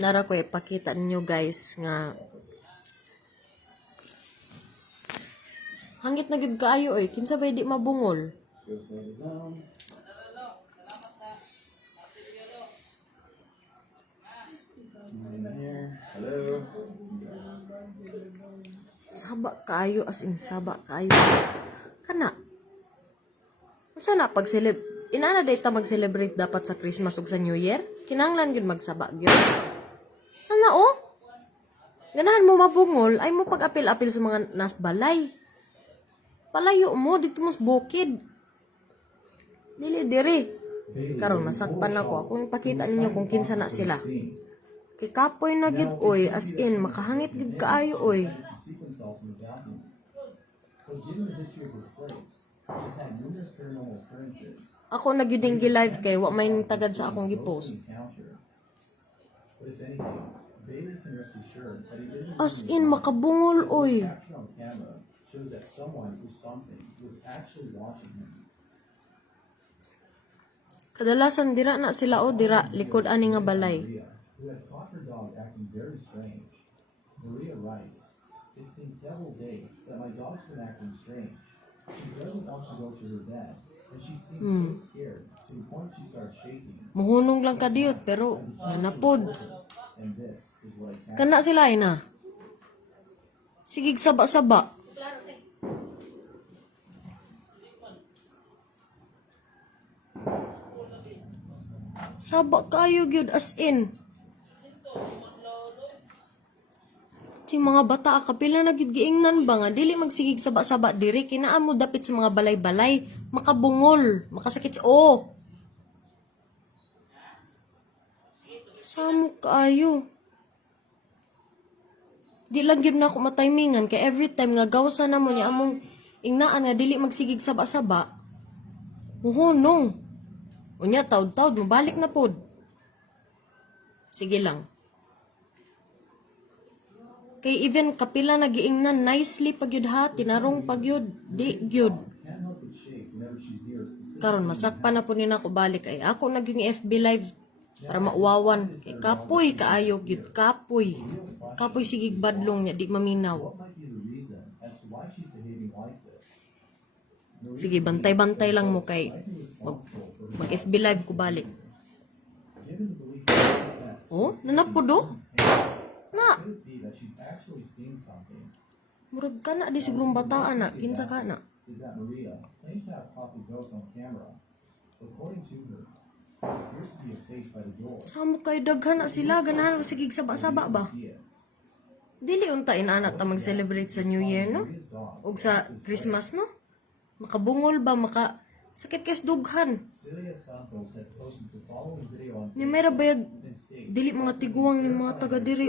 Nara ko ipakita ninyo guys nga hangit na gid kaayo kinsa bay di mabungol. Hello. Saba kaayo as in saba kaayo. Kana. Masana pag inana day ta mag-celebrate dapat sa Christmas ug sa New Year. Kinahanglan gyud magsaba gyud. Ana ganahan mo mabungol ay mo pag-apil-apil sa mga nas balay. Palayo mo dito mas bukid. Dili diri. Karon masakpan ako. Akong ipakita ninyo kung kinsa na sila. Kay kapoy na gid as in makahangit gid kaayo Ako na gyud live kay wa may tagad sa akong gi-post. As in makabungol shows that someone or something was actually watching him. Kadalasan dira na sila dira likod ani nga balay. Maria, who had caught her dog acting very strange. Maria writes, "It's been several days that my dog's been acting strange. She doesn't want to go to her bed, and she seems so scared to the point she starts shaking. Muhunong lang kadiyot pero manapod. And this is what I Kana sila na. Sigig saba-saba. Saba kayo gyud as in. Yung mga bata kapila na gid giingnan ba nga dili magsigig saba-saba diri kinaan mo dapit sa mga balay-balay makabungol makasakit Samo kayo. Di lang gyud na ako matimingan kay every time nga gawsa na mo niya among ingnaan nga dili magsigig saba-saba. Muhunong. Unya taud-taud mabalik na pod. Sige lang. Kay even kapila nagiingnan nicely pagyud ha tinarong pagyud di gyud. Karon masakpan na po nina ko balik ay ako naging FB live para mauwawan kay kapoy kaayo gyud kapoy. Kapoy sigig badlong niya di maminaw. Sige bantay-bantay lang mo kay mag FB live ko balik. Nanapod na. Murag ka na di sigurong bataan na. Kinsa ka na. Samo kay daghan na sila. Ganahan sigig saba-saba ba? Dili unta inaanat ta mag-celebrate sa New Year, no? O sa Christmas, no? Makabungol ba? Sakit kay dughan. Ni mayra bayag dili mga tiguang ni mga taga diri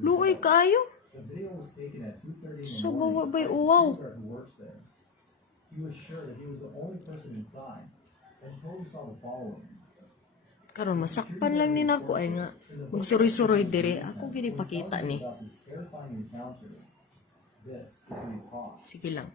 Luoy kaayo. So bawa bay uwaw. Karon masakpan lang ni nako ay nga magsuroy-suroy diri ako gini pakita ni. Sige lang.